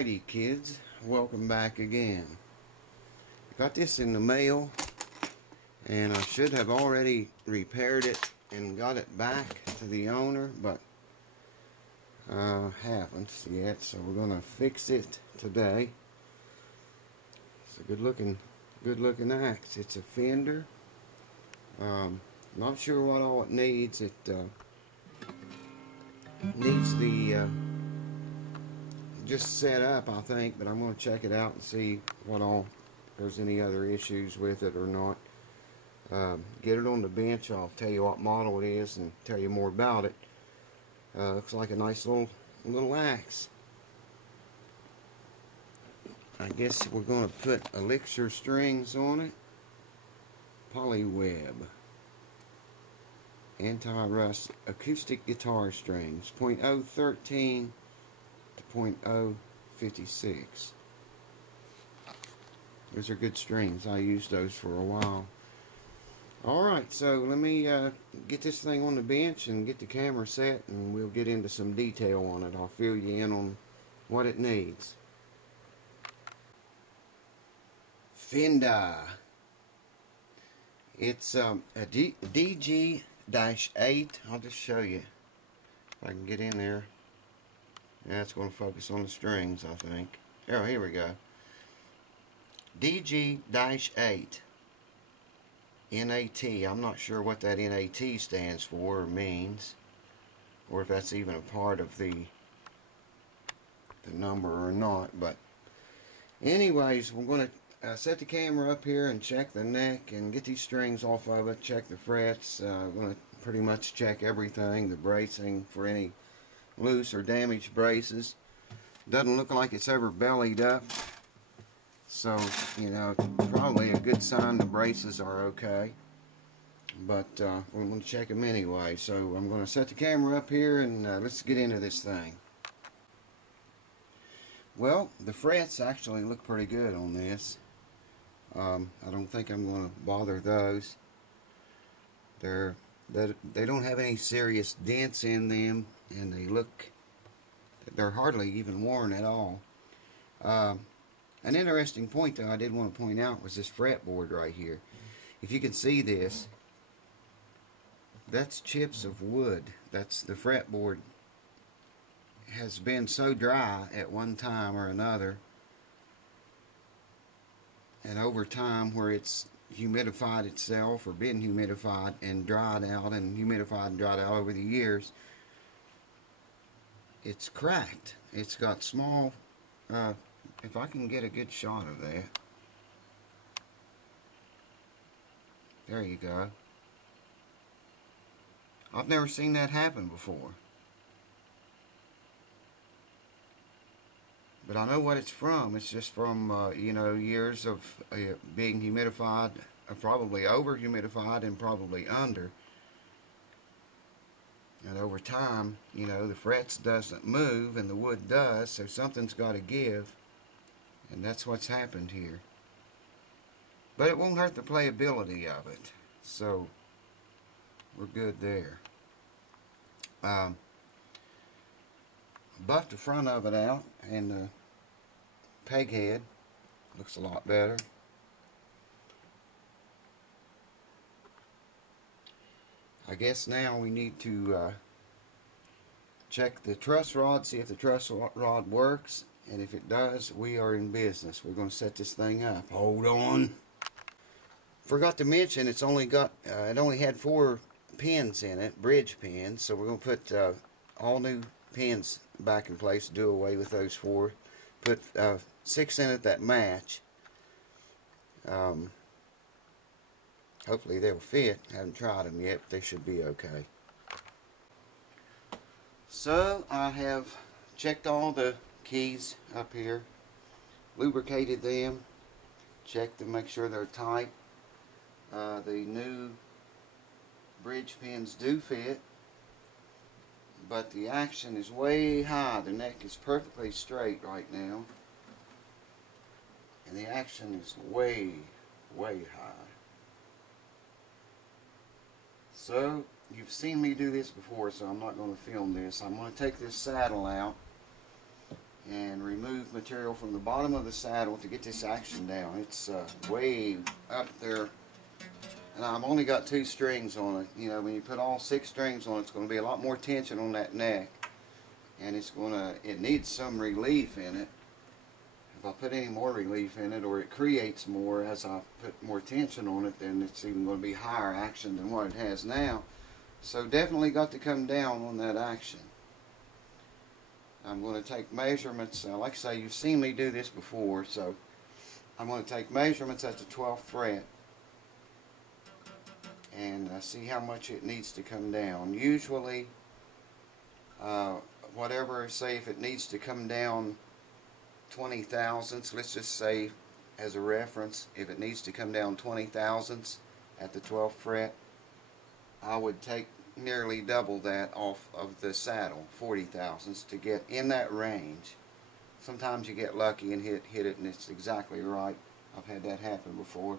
Alrighty kids, welcome back again. Got this in the mail and I should have already repaired it and got it back to the owner, but haven't yet, so we're gonna fix it today. It's a good looking axe. It's a Fender. Not sure what all it needs. It needs the just set up, I think, but I'm going to check it out and see what all, if there's any other issues with it or not. Get it on the bench. I'll tell you what model it is and tell you more about it. Looks like a nice little axe. I guess we're going to put elixir strings on it. Polyweb anti-rust acoustic guitar strings, 0.013 to 0.056. Those are good strings. I used those for a while. Alright, so let me get this thing on the bench and get the camera set, and we'll get into some detail on it. I'll fill you in on what it needs. Fender. It's a DG-8. I'll just show you if I can get in there. Yeah, it's going to focus on the strings, I think. Oh, here we go. DG-8 NAT. I'm not sure what that NAT stands for or means, or if that's even a part of the number or not. But anyways, we're going to set the camera up here and check the neck and get these strings off of it, check the frets. I'm going to pretty much check everything, the bracing for any loose or damaged braces. Doesn't look like it's ever bellied up, so you know, probably a good sign the braces are okay, but we're going to check them anyway. So I'm going to set the camera up here and let's get into this thing. Well, the frets actually look pretty good on this. I don't think I'm going to bother those. They don't have any serious dents in them, and they're hardly even worn at all. An interesting point though I did want to point out was this fretboard right here. If you can see this, that's chips of wood. That's the fretboard has been so dry at one time or another, and over time where it's humidified itself or been humidified and dried out and humidified and dried out over the years, it's cracked. It's got small, if I can get a good shot of that. There you go. I've never seen that happen before. But I know what it's from. It's just from, you know, years of being humidified, probably over humidified and probably under. And over time, you know, the frets doesn't move and the wood does, so something's got to give. And that's what's happened here. But it won't hurt the playability of it. So, we're good there. Buffed the front of it out, and the peg head looks a lot better. I guess now we need to check the truss rod, see if the truss rod works, and if it does, we are in business. We're going to set this thing up. Hold on. Forgot to mention, it's only got it only had 4 pins in it, bridge pins, so we're going to put all new pins back in place, do away with those 4, put 6 in it that match. Hopefully they'll fit. Haven't tried them yet, but they should be okay. So I have checked all the keys up here, lubricated them, checked to make sure they're tight. The new bridge pins do fit, but the action is way high. The neck is perfectly straight right now, and the action is way high. So you've seen me do this before, so I'm not going to film this. I'm going to take this saddle out and remove material from the bottom of the saddle to get this action down. It's way up there, and I've only got 2 strings on it. You know, when you put all 6 strings on it, it's going to be a lot more tension on that neck, and it needs some relief in it. If I put any more relief in it, or it creates more as I put more tension on it, then it's even going to be higher action than what it has now. So definitely got to come down on that action. I'm going to take measurements. Like I say, you've seen me do this before, so I'm going to take measurements at the 12th fret and see how much it needs to come down. Usually, whatever, say if it needs to come down 20 thousandths, let's just say as a reference, if it needs to come down 20 thousandths at the 12th fret, I would take nearly double that off of the saddle, 40 thousandths, to get in that range. Sometimes you get lucky and hit it and it's exactly right. I've had that happen before.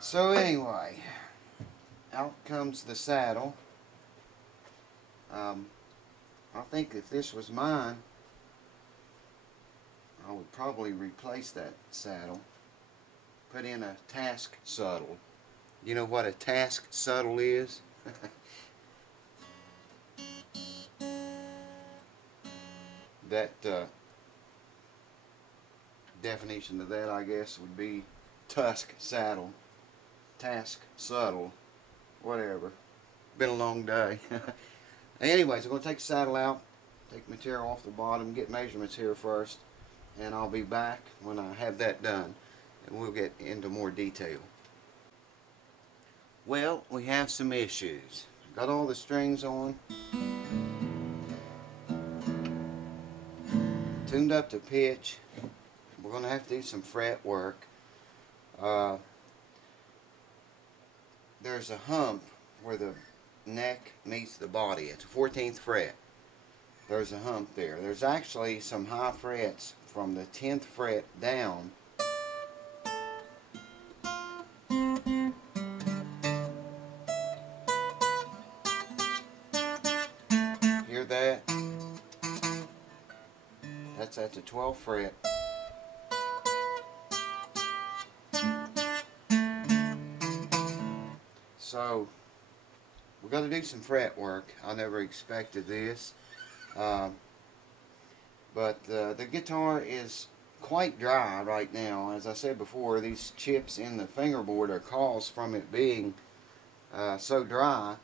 So anyway, out comes the saddle. I think if this was mine, I would probably replace that saddle, put in a task saddle. You know what a task saddle is? That definition of that, I guess, would be tusk saddle, task saddle, whatever. Been a long day. Anyways, I'm going to take the saddle out, take material off the bottom, get measurements here first, and I'll be back when I have that done, and we'll get into more detail. Well, we have some issues. Got all the strings on, tuned up to pitch. We're going to have to do some fret work. There's a hump where the neck meets the body. It's the 14th fret. There's a hump there. There's actually some high frets from the 10th fret down. Hear that? That's at the 12th fret. So we're going to do some fret work. I never expected this. But the guitar is quite dry right now. As I said before, these chips in the fingerboard are caused from it being so dry,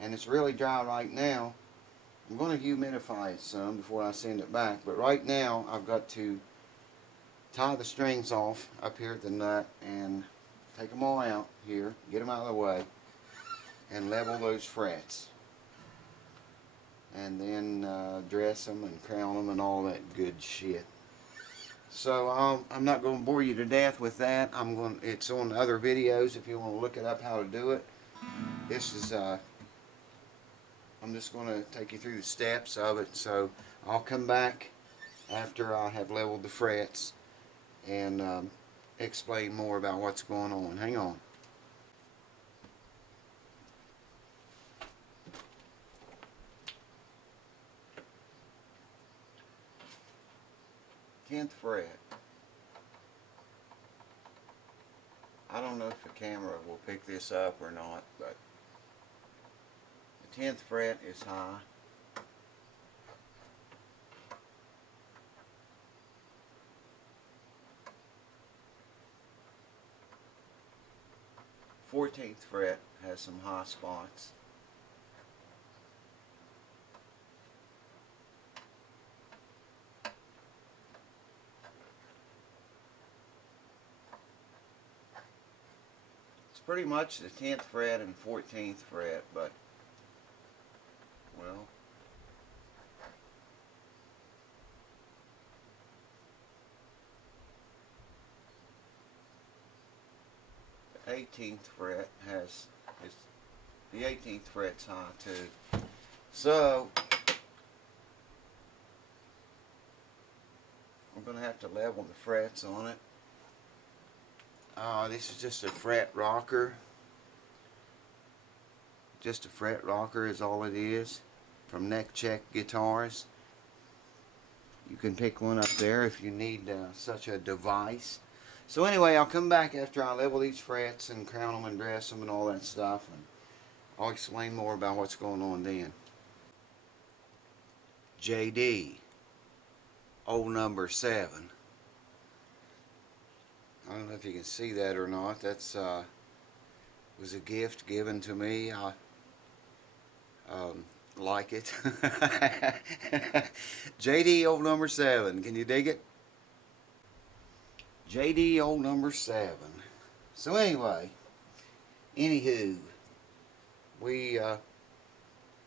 and it's really dry right now. I'm going to humidify it some before I send it back, but right now I've got to tie the strings off up here at the nut and take them all out here, get them out of the way, and level those frets. And then dress them and crown them and all that good shit. So I'm not going to bore you to death with that. It's on other videos if you want to look it up how to do it. This is I'm just going to take you through the steps of it. So I'll come back after I have leveled the frets and explain more about what's going on. Hang on. Tenth fret. I don't know if the camera will pick this up or not, but the 10th fret is high. The 14th fret has some high spots. Pretty much the 10th fret and 14th fret, but well, the 18th fret the 18th fret's high too. So I'm going to have to level the frets on it. This is just a fret rocker. Just a fret rocker is all it is, from Neck Check Guitars. you can pick one up there if you need such a device. So anyway, I'll come back after I level these frets and crown them and dress them and all that stuff, and I'll explain more about what's going on then. JD, old number 7. I don't know if you can see that or not. That's was a gift given to me. I like it. JD, old number 7. Can you dig it? JD, old number 7. So anyway, anywho, we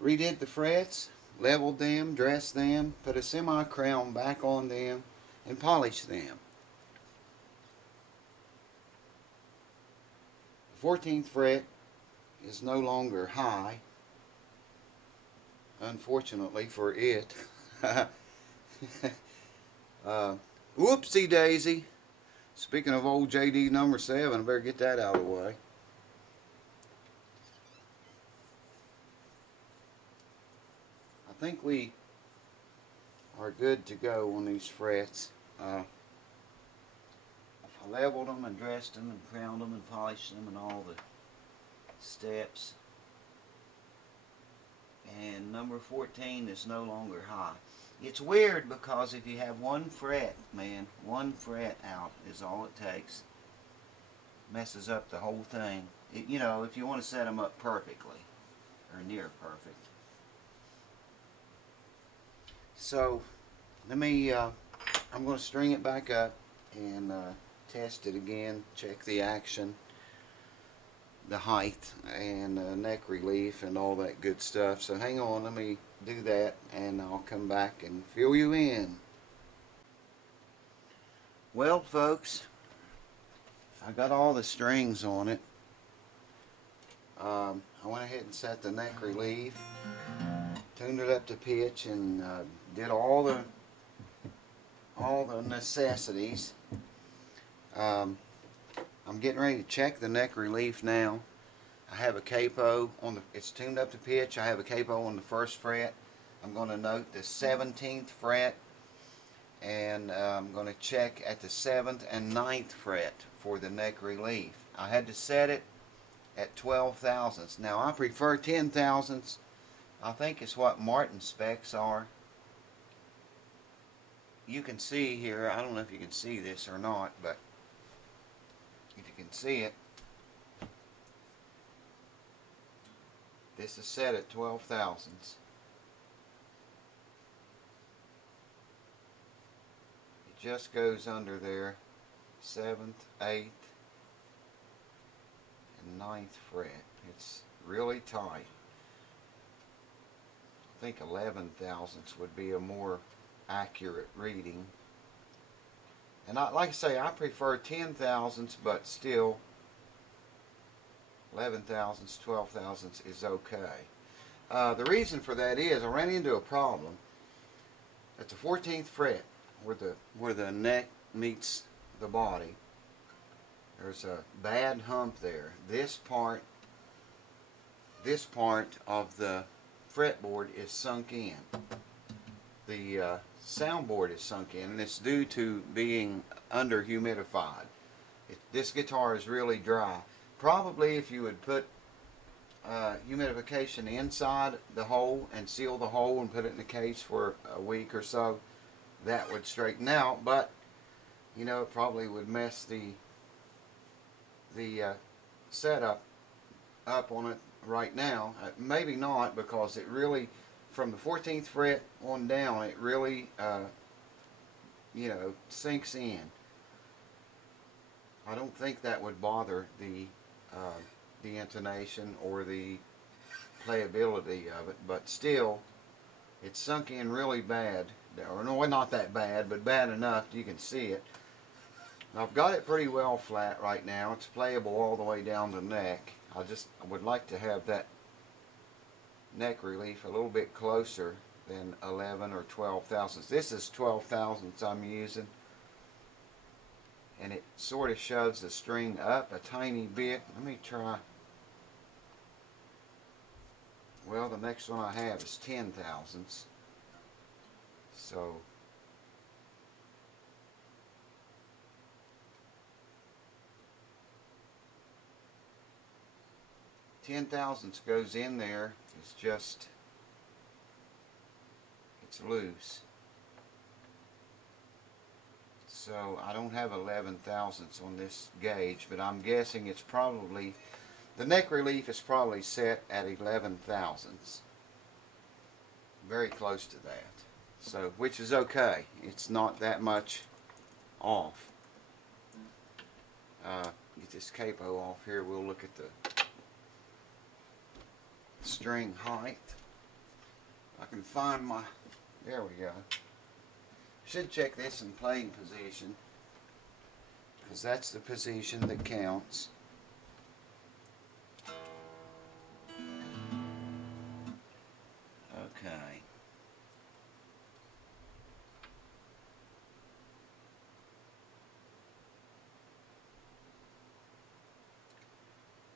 redid the frets, leveled them, dressed them, put a semi-crown back on them, and polished them. The 14th fret is no longer high, unfortunately for it. Whoopsie daisy. Speaking of old JD number 7, I better get that out of the way. I think we are good to go on these frets. I leveled them and dressed them and crowned them and polished them and all the steps. And number 14 is no longer high. It's weird because if you have one fret, man, one fret out is all it takes. Messes up the whole thing. You know, if you want to set them up perfectly, or near perfect. So, let me, I'm going to string it back up and test it again, check the action, the height, and neck relief, and all that good stuff. So hang on, let me do that, and I'll come back and fill you in. Well, folks, I got all the strings on it. I went ahead and set the neck relief, tuned it up to pitch, and did all the necessities. I'm getting ready to check the neck relief now. I have a capo on the, it's tuned up to pitch. I have a capo on the 1st fret. I'm going to note the 17th fret, and I'm going to check at the 7th and 9th fret for the neck relief. I had to set it at 12 thousandths. Now I prefer 10 thousandths. I think it's what Martin specs are. You can see here, I don't know if you can see this or not, but if you can see it, this is set at 12 thousandths. It just goes under there, 7th, 8th, and 9th fret. It's really tight. I think 11 thousandths would be a more accurate reading. And like I say, I prefer 10 thousandths, but still 11 thousandths, 12 thousandths is okay. The reason for that is I ran into a problem at the 14th fret where the neck meets the body. There's a bad hump there. This part of the fretboard is sunk in. The soundboard is sunk in, and it's due to being under humidified. This guitar is really dry. Probably if you would put humidification inside the hole and seal the hole and put it in the case for a week or so, that would straighten out. But you know, it probably would mess the setup up on it right now. Maybe not, because it really, from the 14th fret on down, it really you know, sinks in. I don't think that would bother the intonation or the playability of it, but still, it's sunk in really bad. Or no, not that bad, but bad enough you can see it. Now, I've got it pretty well flat right now. It's playable all the way down the neck. I would like to have that neck relief a little bit closer than 11 or 12 thousandths. This is 12 thousandths I'm using, and it sort of shoves the string up a tiny bit. Let me try. Well, the next one I have is 10 thousandths. So 10 thousandths goes in there. It's just, it's loose. So I don't have 11 thousandths on this gauge, but I'm guessing it's probably, the neck relief is probably set at 11 thousandths. Very close to that. So, which is okay. It's not that much off. Get this capo off here. We'll look at the string height. I can find my, there we go. Should check this in playing position, because that's the position that counts. Okay.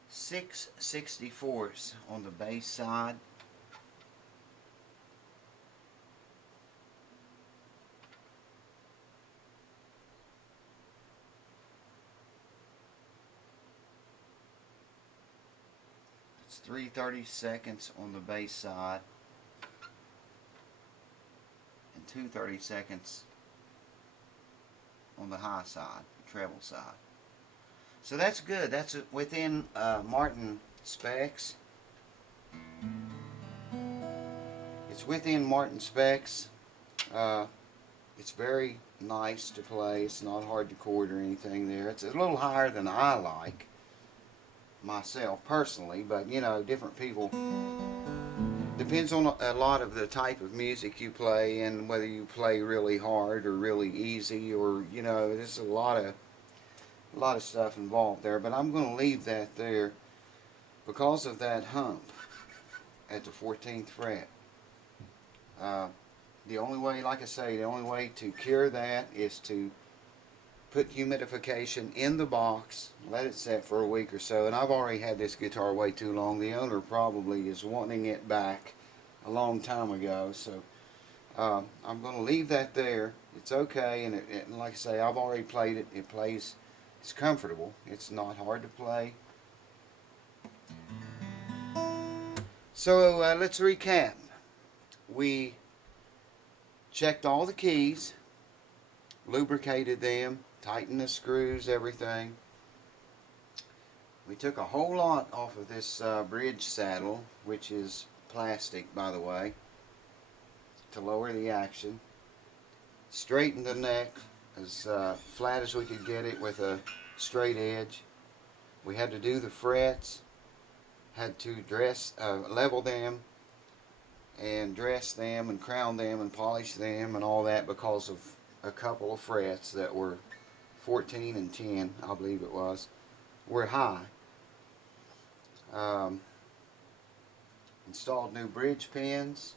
Six 64s on the bass side. It's 3/32 on the bass side and 2/32 on the high side, the treble side. So that's good. That's within Martin specs. It's within Martin specs. It's very nice to play. It's not hard to chord or anything there. It's a little higher than I like myself personally, but you know, different people. Depends on a lot of the type of music you play and whether you play really hard or really easy, or you know, there's a lot of stuff involved there, but I'm going to leave that there because of that hump at the 14th fret. The only way, like I say, the only way to cure that is to put humidification in the box, let it set for a week or so, and I've already had this guitar way too long. The owner probably is wanting it back a long time ago, so I'm going to leave that there. It's okay, and like I say, I've already played it. It plays. It's comfortable. It's not hard to play. So let's recap. We checked all the keys, lubricated them, tightened the screws, everything. We took a whole lot off of this bridge saddle, which is plastic, by the way, to lower the action. Straightened the neck as flat as we could get it with a straight edge. We had to do the frets, had to level them and dress them and crown them and polish them and all that because of a couple of frets that were 14 and 10, I believe it was, were high. Installed new bridge pins,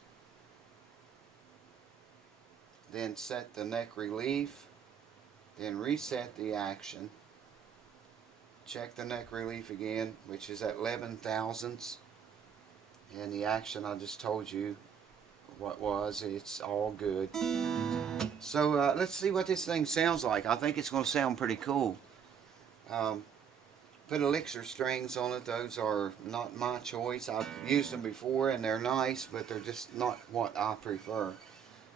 then set the neck relief, then reset the action, check the neck relief again, which is at 11 thousandths, and the action I just told you what was. It's all good. So let's see what this thing sounds like. I think it's going to sound pretty cool. Put elixir strings on it. Those are not my choice. I've used them before and they're nice, but they're just not what I prefer.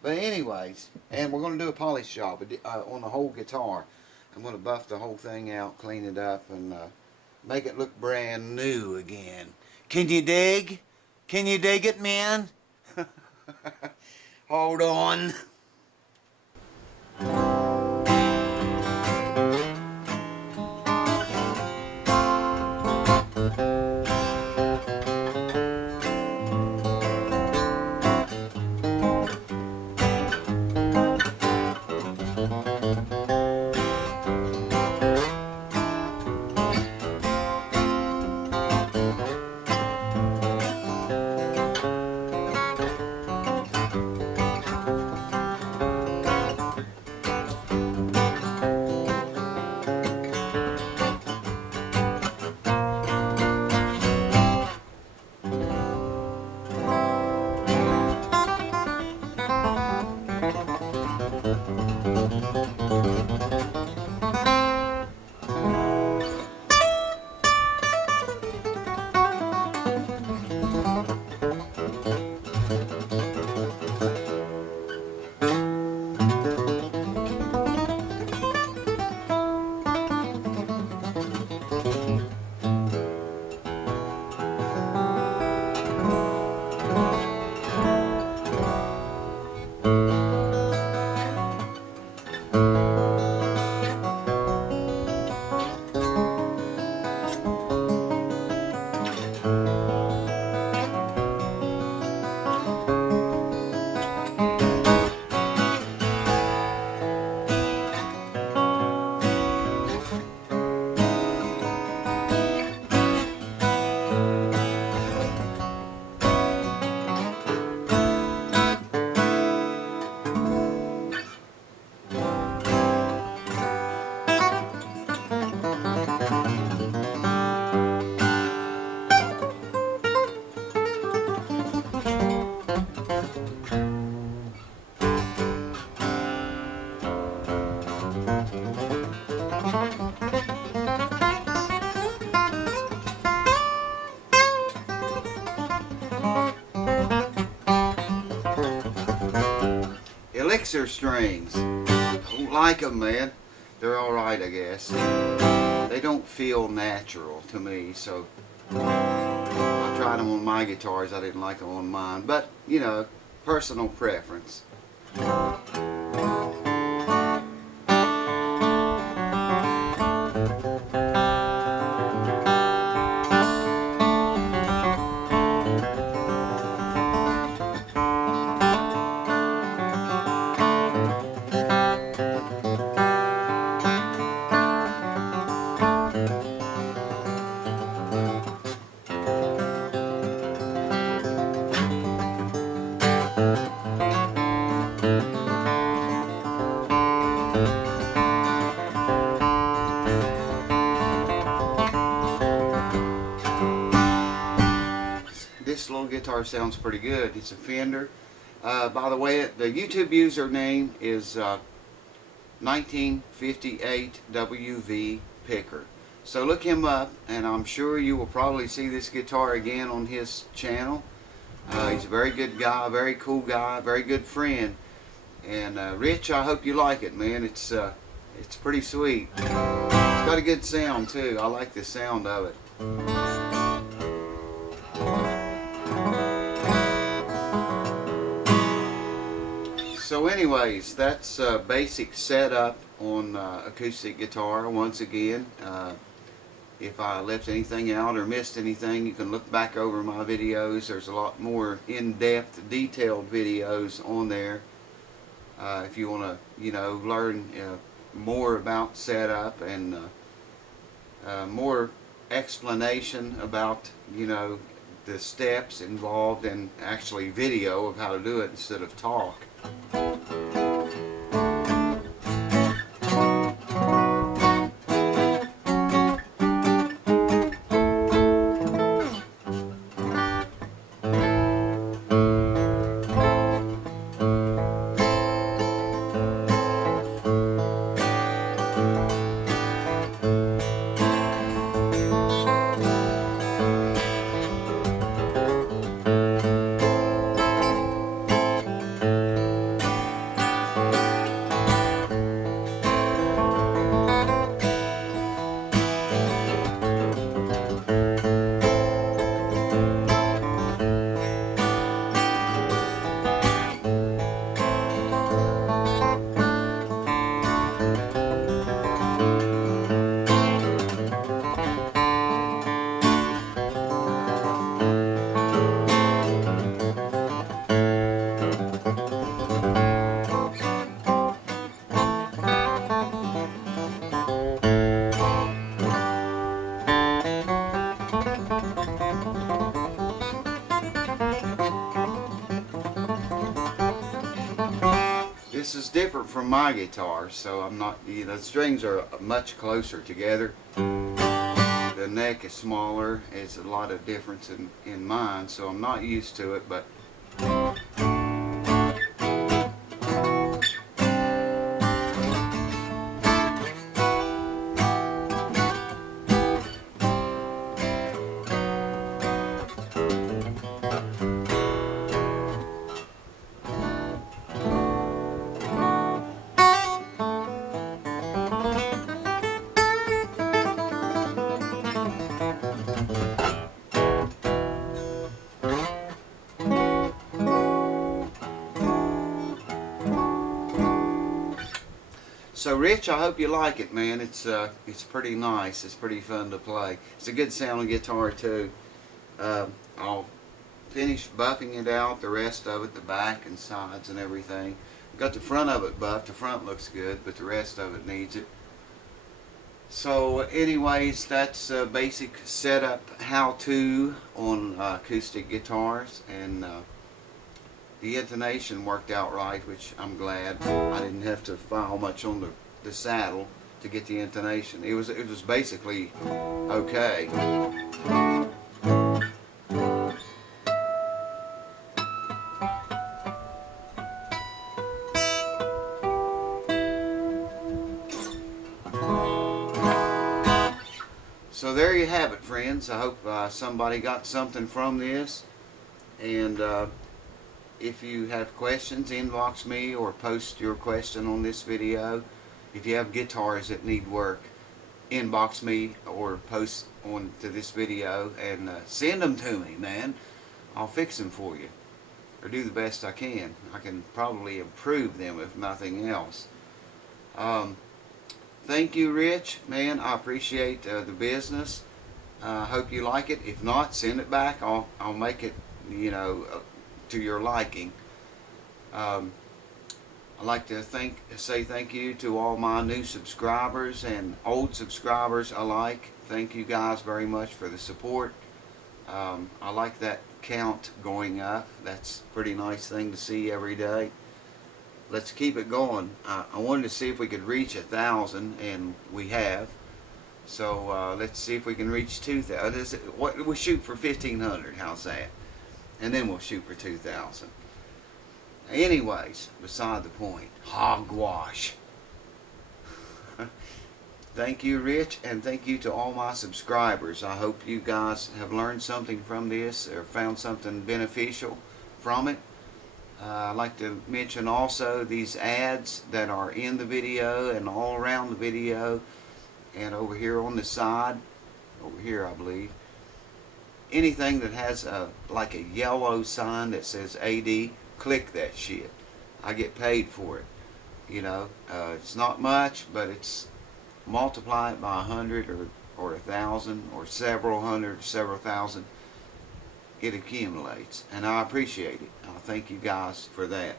But anyways, and we're going to do a polish job on the whole guitar. I'm going to buff the whole thing out, clean it up, and make it look brand new again. Can you dig? Can you dig it, man? Hold on. mixer strings. I don't like them, man. They're alright, I guess. They don't feel natural to me, so I tried them on my guitars. I didn't like them on mine, but you know, personal preference. This little guitar sounds pretty good. It's a Fender. By the way, the YouTube username is 1958 WV Picker. So look him up, and I'm sure you will probably see this guitar again on his channel. He's a very good guy, very cool guy, very good friend. And Rich, I hope you like it, man. It's pretty sweet. It's got a good sound too. I like the sound of it. So anyways, that's a basic setup on acoustic guitar. Once again, if I left anything out or missed anything, you can look back over my videos. There's a lot more in-depth, detailed videos on there. If you want to, you know, learn more about setup and more explanation about, you know, the steps involved, and actually video of how to do it instead of talk. This is different from my guitar, so I'm not, you know, the strings are much closer together. The neck is smaller. It's a lot of difference in mine, so I'm not used to it, but so Rich, I hope you like it, man. It's pretty nice. It's pretty fun to play. It's a good sounding guitar too. I'll finish buffing it out, the rest of it, the back and sides and everything. Got the front of it buffed. The front looks good, but the rest of it needs it. So anyways, that's a basic setup how-to on acoustic guitars, and the intonation worked out right, which I'm glad. I didn't have to file much on the saddle to get the intonation. It was basically okay. So there you have it, friends. I hope somebody got something from this, and if you have questions, inbox me or post your question on this video. If you have guitars that need work, inbox me or post on to this video and send them to me, man. I'll fix them for you, or do the best I can. I can probably improve them if nothing else. Thank you, Rich, man. I appreciate the business. Hope you like it. If not, send it back. I'll make it, you know, to your liking. I'd like to say thank you to all my new subscribers and old subscribers alike. Thank you guys very much for the support. I like that count going up. That's a pretty nice thing to see every day. Let's keep it going. I wanted to see if we could reach 1,000, and we have. So let's see if we can reach 2,000. We'll shoot for 1,500. How's that? And then we'll shoot for 2,000. Anyways, beside the point. Hogwash. Thank you, Rich, and thank you to all my subscribers. I hope you guys have learned something from this or found something beneficial from it. I'd like to mention also these ads that are in the video and all around the video and over here on the side, over here I believe. Anything that has like a yellow sign that says AD, click that shit. I get paid for it. You know, it's not much, but it's multiply it by 100 or 1,000 or several hundred, several thousand. It accumulates, and I appreciate it. I thank you guys for that.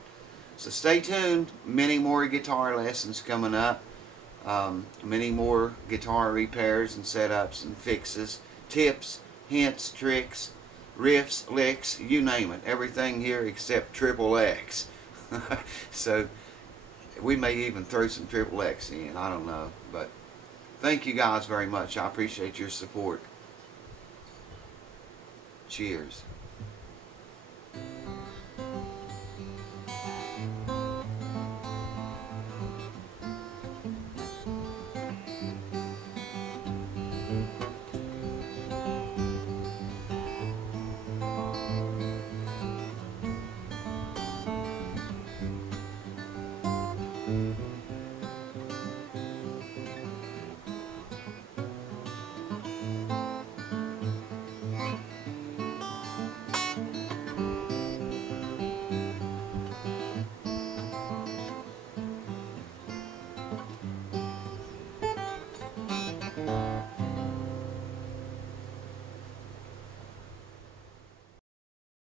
So stay tuned. Many more guitar lessons coming up. Many more guitar repairs and setups and fixes, tips, hints, tricks, riffs, licks, you name it. Everything here except triple X. So we may even throw some triple X in. I don't know. But thank you guys very much. I appreciate your support. Cheers.